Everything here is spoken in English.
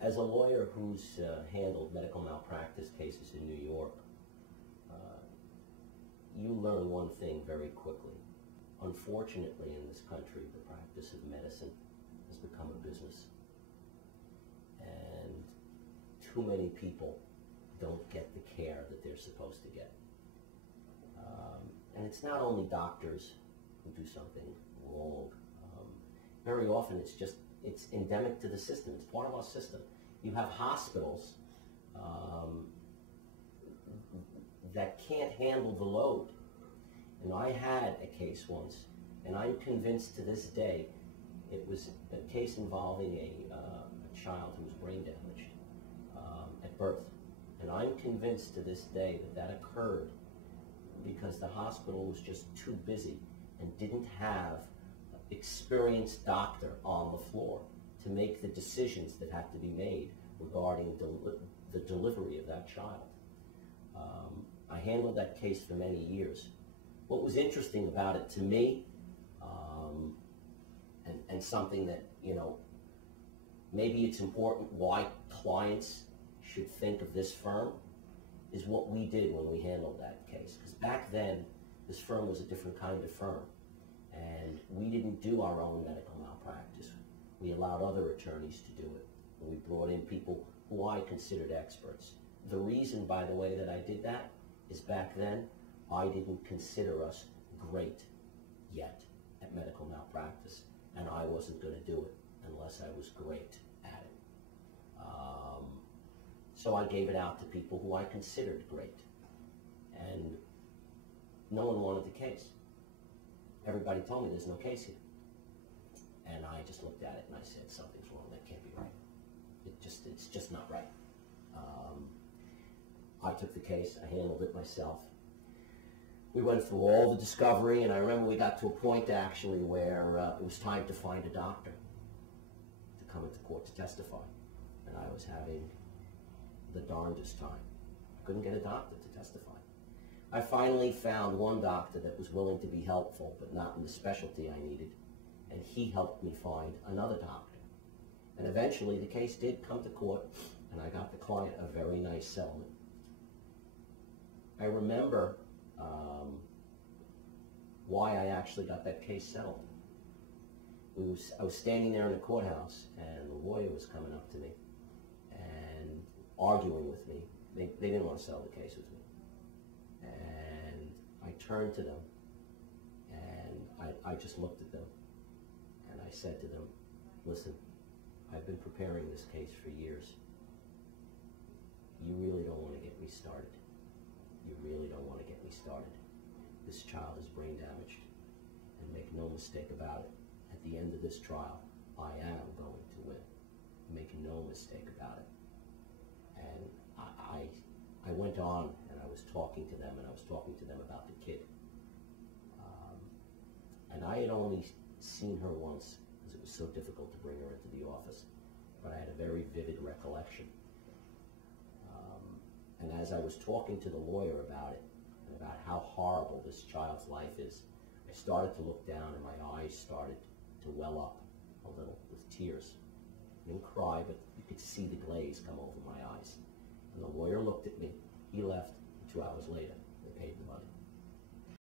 As a lawyer who's handled medical malpractice cases in New York, you learn one thing very quickly. Unfortunately, in this country, the practice of medicine has become a business. And too many people don't get the care that they're supposed to get. And it's not only doctors who do something wrong. Very often it's endemic to the system. It's part of our system. You have hospitals that can't handle the load. And I had a case once, and I'm convinced to this day, it was a case involving a child who was brain damaged at birth. And I'm convinced to this day that that occurred because the hospital was just too busy and didn't have an experienced doctor on the floor to make the decisions that had to be made regarding the delivery of that child. I handled that case for many years. What was interesting about it to me, and something that, maybe it's important why clients should think of this firm, is what we did when we handled that case. Because back then, this firm was a different kind of firm. And we didn't do our own medical malpractice. We allowed other attorneys to do it. And we brought in people who I considered experts. The reason, by the way, that I did that is back then, I didn't consider us great yet at medical malpractice. And I wasn't going to do it unless I was great at it. So I gave it out to people who I considered great. And no one wanted the case. Everybody told me there's no case here. And I just looked at it and I said, something's wrong, that can't be right. It's just not right. I took the case, I handled it myself. We went through all the discovery, and I remember we got to a point actually where it was time to find a doctor to come into court to testify. And I was having the darndest time. I couldn't get a doctor to testify. I finally found one doctor that was willing to be helpful, but not in the specialty I needed, and he helped me find another doctor. And eventually the case did come to court, and I got the client a very nice settlement. I remember why I actually got that case settled. I was standing there in the courthouse, and the lawyer was coming up to me and arguing with me. They didn't want to settle the case with me. And I turned to them, and I just looked at them, and I said to them, listen, I've been preparing this case for years. You really don't want to get me started. You really don't want to get me started. This child is brain damaged, and make no mistake about it, at the end of this trial, I am going to win. Make no mistake about it. And I went on, and I was talking to them, and I was talking to them about the kid. And I had only seen her once, because it was so difficult to bring her into the office, but I had a very vivid recollection. And as I was talking to the lawyer about it, and about how horrible this child's life is, I started to look down, and my eyes started to well up a little with tears. I didn't cry, but you could see the glaze come over my eyes. And the lawyer looked at me, he left, 2 hours later, they paid the money.